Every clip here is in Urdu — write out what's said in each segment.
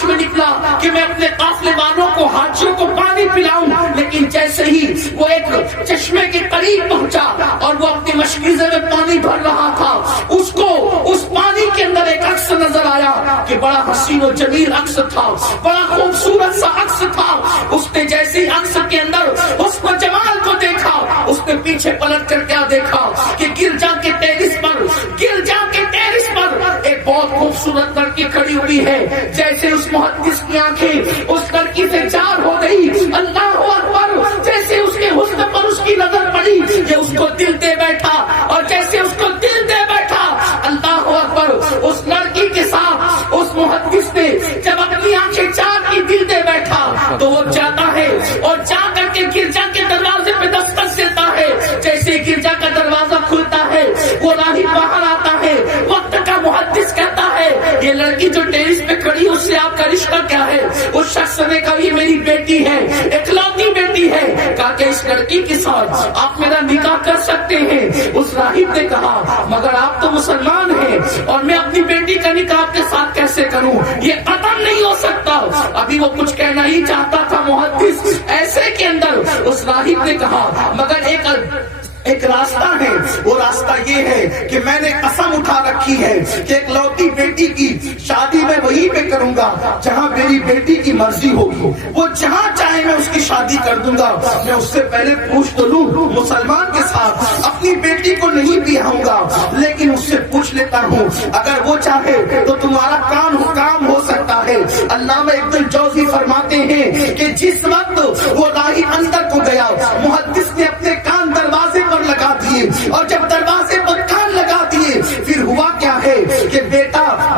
تلاش میں نکلا کہ میں اپنے قافلے والوں کو حاجیوں کو پانی پلاؤں، لیکن جیسے ہی وہ ایک چشمے کے قریب پہنچا اور وہ اپنی مشکیزے میں پانی بھر رہا تھا، اس کو اس پانی کے اندر ایک عکس نظر آیا کہ بڑا حسین و جمیل عکس تھا، بڑا خوبصورت سا عکس تھا۔ اس نے جیسے ہی عکس کے اندر اس کو جمال کو دیکھا، اس نے پیچھے پلٹ کر کیا دیکھا کہ گرجا کے ٹیرس پر ایک بہت خوبصورت لڑکی کھڑی ہوئی ہے۔ جیسے اس محدث کی آنکھیں اس لڑکی سے چار ہو گئی، اللہ اکبر، جیسے اس کے حسن پر اس کی نظر پڑی کہ اس کو دل دے بیٹھا، اور جیسے اس کو دل دے بیٹھا، اللہ اکبر، اس لڑکی کے ساتھ اس محدث نے جب اپنی آنکھیں چار کی دل دے بیٹھا تو وہ جاتا ہے اور جا کر کے گرجا کے دروازے پہ دستک دیتا ہے۔ جیسے گرجا کا دروازہ کھلتا ہے، وہ راہب باہر آتا ہے، وقت کا محدث کہتا ہے یہ لڑکی جو ٹیرس پہ کھڑی اس سے آپ کا رشتہ کیا ہے؟ اس شخص نے کہا یہ میری بیٹی ہے، اکلوتی بیٹی ہے۔ کہا کہ اس لڑکی کے ساتھ آپ میرا نکاح کر سکتے ہیں؟ اس راہب نے کہا مگر آپ تو مسلمان ہیں اور میں اپنی بیٹی کا نکاح آپ کے ساتھ کیسے کروں؟ یہ قطعاً نہیں ہو سکتا۔ ابھی وہ کچھ کہنا ہی چاہتا تھا محدث، ایسے کے اندر اس راہب نے کہا مگر ایک راستہ ہے، وہ راستہ یہ ہے کہ میں نے قسم اٹھا رکھی ہے کہ ایک لوتی بیٹی کی شادی میں وہیں پہ کروں گا جہاں میری بیٹی کی مرضی ہوگی، وہ جہاں چاہے میں اس کی شادی کر دوں گا۔ میں اس سے پہلے پوچھ تو لوں، مسلمان کے ساتھ اپنی بیٹی کو نہیں بیاہوں گا، لیکن اس سے پوچھ لیتا ہوں اگر وہ چاہے تو تمہارا کام ہو سکتا ہے۔ علامہ ابن الجوزی فرماتے ہیں کہ جس وقت وہ راہی اندر کو گیا، محدث نے اپنے کان دروازے پر لگا دیے، اور جب دروازے پر کان لگا دیے پھر ہوا کیا ہے کہ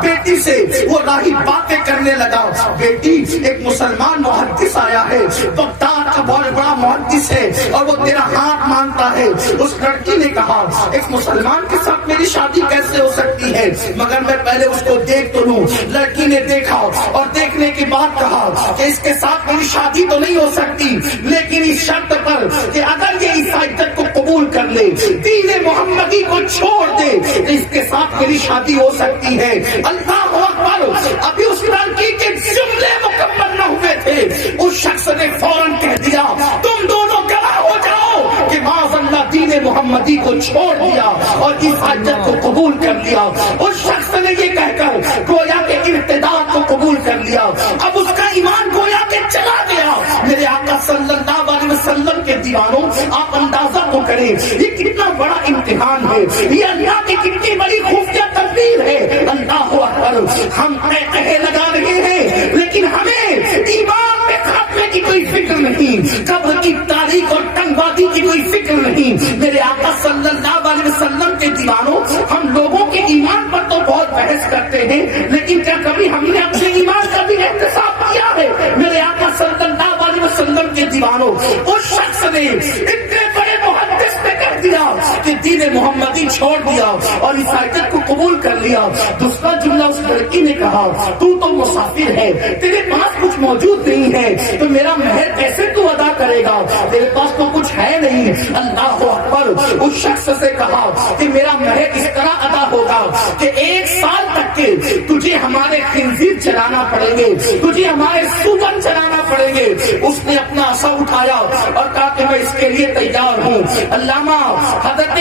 بیٹی سے وہ راہی باتیں کرنے لگا۔ بیٹی ایک مسلمان محدث آیا ہے، بغداد کا بہت بڑا محدث ہے اور وہ تیرا ہاتھ مانگتا ہے۔ اس لڑکی نے کہا ایک مسلمان کے ساتھ میری شادی کیسے ہو سکتی ہے، مگر میں پہلے اس کو دیکھ تو لوں۔ لڑکی نے دیکھا اور دیکھنے کے بعد کہا کہ اس کے ساتھ میری شادی تو نہیں ہو سکتی، لیکن اس شرط پر کہ اگر یہ عیسائیت کو قبول کر لے، دین محمدی کو چھوڑ دے، اس کے ساتھ میری شادی ہو سکتی ہے۔ اللہ اکبر، ابھی اس لڑکی کے جملے مکمل نہ ہوئے تھے، اس شخص نے فوراً کہہ دیا تم دونوں گواہ ہو جاؤ کہ معاذ اللہ دین محمدی کو چھوڑ دیا اور عیسائیت کو قبول کر لیا۔ اس شخص نے یہ کہہ کر گویا کہ ارتداد کو قبول کر لیا، اب اس کا ایمان گویا کہ چلا گیا۔ میرے آقا صلی اللہ علیہ وسلم کے دیوانوں، آپ اندازہ تو کریں یہ کتنا بڑا امتحان ہے، یہ اللہ کی کتنی بڑی خفیہ تدبیر ہے۔ اللہ اکبر، ہم کہے لگا رہے ہیں لیکن ہمیں ایمان میں خاتمے کی کوئی فکر نہیں، قبر کی تاریخ اور تنگوادی کی کوئی فکر نہیں۔ میرے آقا صلی اللہ علیہ وسلم کے دیوانوں، ہم لوگوں کے ایمان پر تو بہت بحث کرتے ہیں، لیکن کیا کبھی ہم نے اپنے ایمان کا بھی احتساب کیا ہے؟ میرے آقا صلی اللہ علیہ وسلم کے دیوانوں، اس شخص نے اتنے بڑے محدث نے کر دیا کہ دین محمدی چھوڑ دیا اور عیسائیت کو قبول کر لیا۔ دوسرا جملہ اس لڑکی نے کہا تو مسافر ہے، تیرے پاس کچھ موجود نہیں ہے تو میرا مہر کیسے تو ادا کرے گا؟ تیرے پاس تو کچھ ہے نہیں۔ اللہ اکبر، اس شخص سے کہا کہ میرا مہر اس طرح ادا ہوگا کہ 1 سال تک کے تجھے ہمارے خنزیر چلانا پڑیں گے، تجھے ہمارے سوگن چلانا پڑیں گے۔ اس نے اپنا عصا اٹھایا اور کہا کہ میں اس کے لیے تیار ہوں۔ علامہ حضرت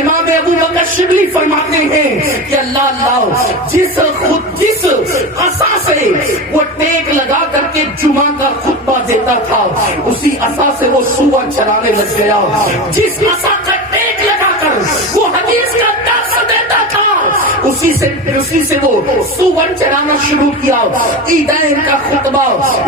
امام ابو بکر شبلی فرماتے ہیں کہ اللہ جس عصا سے وہ ٹیک لگا کر کے جمعہ کا خطبہ دیتا تھا، اسی عصا سے وہ سور چلانے لگ گیا۔ جس عصا کا ٹیک لگا کر وہ حدیث کا درس دیتا تھا، اسی سے وہ سور چلانا شروع کیا۔ عیدین کا خطبہ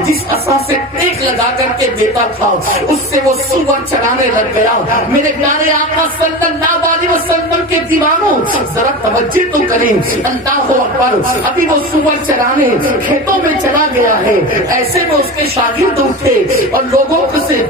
جس عصا سے ٹیک لگا کر کے دیتا تھا، اس سے وہ سور چلانے لگ گیا۔ میرے پیارے آقا صلی اللہ علیہ وسلم کے دیوانوں، ذرا توجہ تو کریں۔ اللہ اکبر، ابھی وہ سور چرانے کھیتوں میں چلا گیا ہے، ایسے میں اس کے شاگرد اٹھے اور لوگوں سے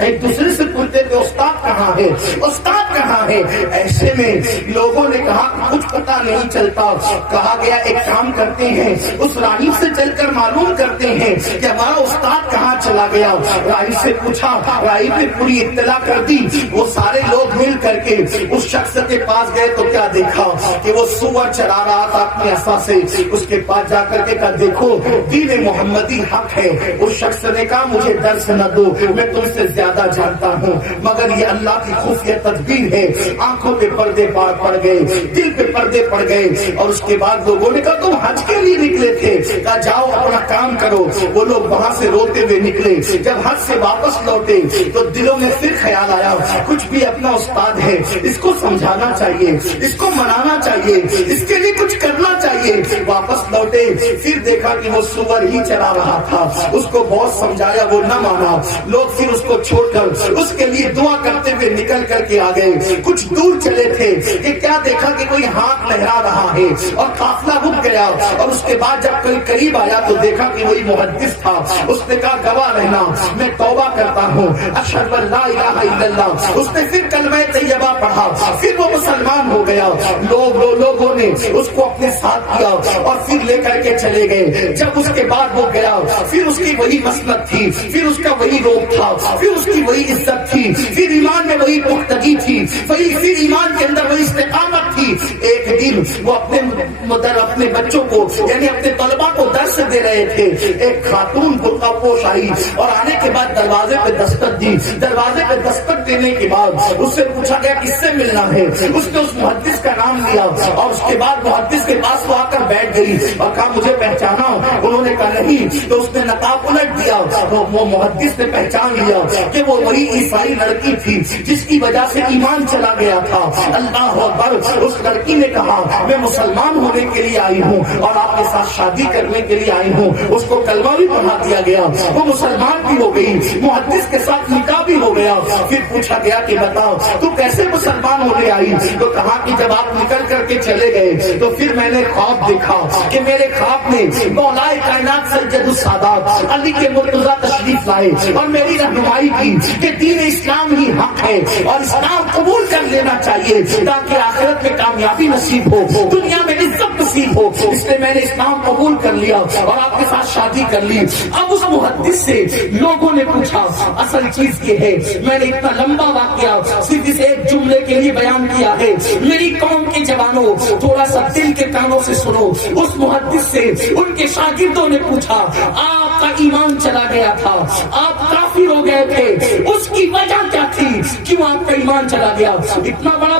ایک دوسرے سے پوچھتے تھے استاد کہاں ہے، استاد کہاں ہے؟ ایسے میں لوگوں نے کہا کچھ پتا نہیں چلتا چلتا. کہا گیا ایک کام کرتے ہیں, اس راہب سے چل کر معلوم کرتے ہیں کہ ہمارا استاد کہاں چلا گیا. راہب سے پوچھا, راہب نے پوری اطلاع کر دی. وہ سارے لوگ مل کر کے اس شخص کے پاس گئے تو کیا دیکھا کہ وہ سور چلا رہا تھا اپنے عصا سے. اس کے پاس جا کر کے کہا دیکھو دین محمدی حق ہے. اس شخص نے کہا مجھے درس نہ دو, میں تم سے زیادہ جانتا ہوں, مگر یہ اللہ کی خفیہ تدبیر ہے. آنکھوں پہ پردے پڑ گئے, دل پہ پردے پڑ گئے. اور اس کے بعد لوگوں نے کہا تم حج کے لیے نکلے تھے, کہا جاؤ اپنا کام کرو. وہ لوگ وہاں سے روتے ہوئے نکلے. جب حج سے واپس لوٹے تو دلوں میں پھر خیال آیا کچھ بھی اپنا استاد ہے, اس کو سمجھانا چاہیے, اس کو منانا چاہیے, اس کے لیے کچھ کرنا چاہیے. واپس لوٹے, پھر دیکھا کہ وہ سور ہی چلا رہا تھا. اس کو بہت سمجھایا, وہ نہ مانا. لوگ پھر اس کو چھوڑ کر اس کے لیے دعا کرتے ہوئے نکل کر کے آ گئے. کچھ دور چلے تھے کہ کیا دیکھا کہ کوئی ہاتھ لہرا رہا ہے اور قافلہ رک گیا. اور اس کے بعد جب کوئی قریب آیا تو دیکھا کہ وہی محدث تھا. اس نے کہا گواہ رہنا, میں توبہ کرتا ہوں, اشہد ان لا الہ الا اللہ. اس نے پھر کلمہ طیبہ پڑھا, پھر وہ مسلمان ہو گیا. لوگوں نے اس کو اپنے ساتھ کیا اور پھر لے کر کے چلے گئے. جب اس کے بعد وہ گیا, پھر اس کی وہی مسلک تھی, پھر اس کا وہی روپ تھا, پھر اس کی وہی عزت تھی, پھر ایمان میں وہی پختگی تھی, پھر ایمان کے اندر وہی استقامت تھی. ایک دن وہ اپنے بچوں کو یعنی اپنے طلبا کو درس دے رہے تھے. ایک خاتون برقع پوش آئی اور آنے کے بعد دروازے پہ دستک دی. دروازے پہ دستک دینے کے بعد اس سے پوچھا گیا کس سے ملنا ہے. اس نے اس محدث کا نام لیا اور اس کے بعد محدث کے پاس وہ آ کر بیٹھ گئی اور کہا مجھے پہچانا. انہوں نے کہا نہیں. تو اس نے نقاب الٹ دیا. وہ محدث نے پہچان لیا کہ وہ وہی عیسائی لڑکی تھی جس کی وجہ سے ایمان چلا گیا تھا. اللہ اکبر. اس لڑکی نے کہا میں مسلمان ہونے کے لیے آئی ہوں اور آپ کے ساتھ شادی کرنے کے لیے آئی ہوں. اس کو کلمہ بھی پڑھا دیا گیا, وہ مسلمان بھی ہو گئی, محدث کے ساتھ نکاح بھی ہو گیا. پھر پوچھا گیا کہ بتاؤ تو کیسے مسلمان ہونے آئی. تو کہا کہ جب آپ نکل کر کے چلے گئے تو پھر میں نے خواب دیکھا کہ میرے خواب میں مولائے کائنات سید السادات علی کے مرتضیٰ تشریف لائے اور میری رہنمائی کی کہ دین اسلام ہی حق ہے اور اسلام قبول کر لینا چاہیے تاکہ آخرت میں کامیابی نصیب ہو, دنیا میں عزت نصیب ہو. اس لیے میں نے اسلام قبول کر لیا اور آپ کے ساتھ شادی کر لی. اب اس محدث سے لوگوں نے پوچھا اصل چیز یہ ہے, میں نے اتنا لمبا واقعہ صرف اس ایک جملے کے لیے بیان کیا ہے. میری قوم کے جوانوں تھوڑا سا دل کے کانوں سے سنو. اس محدث سے ان کے شاگردوں نے پوچھا آپ کا ایمان چلا گیا تھا, آپ کافر ہو گئے تھے, اس کی وجہ کیا تھی, کیوں آپ کا ایمان چلا گیا. اتنا بڑا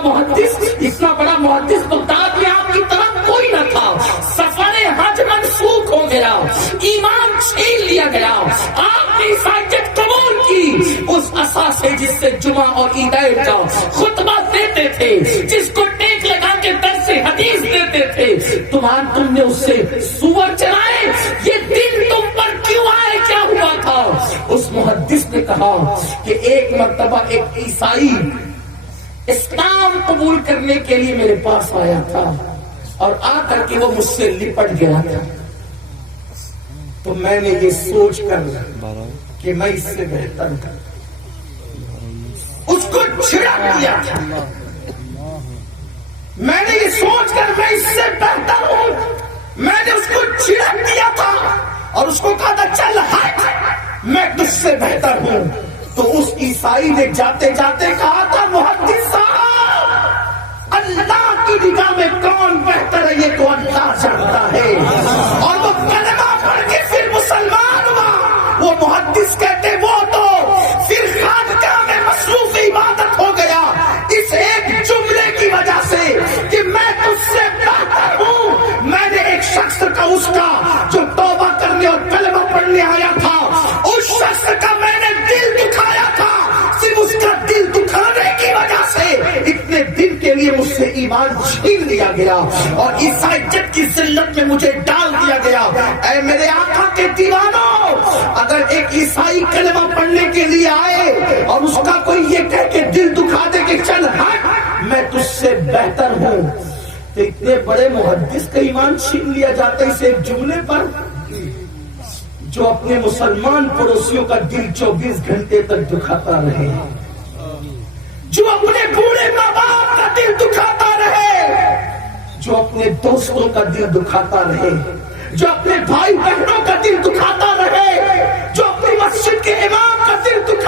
محدث بغداد میں آپ کی طرف کوئی نہ تھا. سفر حج منسوخ ہو گیا, ایمان چھین لیا گیا, آپ نے عیسائیت قبول کی. اس عصا سے جس سے جمعہ اور عیدین کا خطبہ دیتے تھے, جس کو ٹیک لگا کے درس حدیث دیتے تھے, تم نے اس سے سور چلائے. یہ دن تم پر کیوں آئے, کیا ہوا تھا. اس محدث نے کہا کہ ایک مرتبہ ایک عیسائی اسلام قبول کرنے کے لیے میرے پاس آیا تھا اور آ کر کے وہ مجھ سے لپٹ گیا تھا. تو میں نے یہ سوچ کر کہ میں اس سے بہتر ہوں اس کو چھڑک دیا تھا. میں نے یہ سوچ کر میں اس سے بہتر ہوں, میں نے اس کو چھڑک دیا تھا اور اس کو کہا تھا چل ہٹ, میں تجھ سے بہتر ہوں. تو اس عیسائی نے جاتے جاتے کہا تھا محدث صاحب اللہ کی نگاہ میں کون بہتر ہے یہ تو اللہ جانتا ہے. اور وہ کلمہ پڑھ کے پھر مسلمان ہوا. وہ محدث کہتے وہ تو پھر خانقاہ میں مصروف عبادت ہو گیا اس ایک جملے کی وجہ سے کہ میں تجھ سے بہتر ہوں. میں نے ایک شخص کا, اس کا جو توبہ کرنے اور کلمہ پڑھنے آیا تھا, اس شخص کا میں نے دل دکھایا تھا. صرف اس کا دل دکھانے کی وجہ سے اتنے دن کے لیے مجھ سے ایمان چھین لیا گیا اور عیسائیت کی ذلت میں مجھے ڈال دیا گیا. اے میرے آقا کے دیوانوں, اگر ایک عیسائی کلمہ پڑھنے کے لیے آئے اور اس کا کوئی یہ کہہ کے دل دکھا دے کہ چل ہٹ میں تجھ سے بہتر ہوں, تو اتنے بڑے محدث کا ایمان چھین لیا جاتا ہے اس ایک جملے پر, جو اپنے مسلمان پڑوسیوں کا دل 24 گھنٹے تک دکھاتا رہے, جو اپنے بوڑھے ماں باپ کا دل دکھاتا رہے, جو اپنے اپنے دوستوں کا دل دکھاتا رہے، جو اپنے بھائی بہنوں کا دل دکھاتا رہے، جو اپنی مسجد کے امام کا دل دکھاتا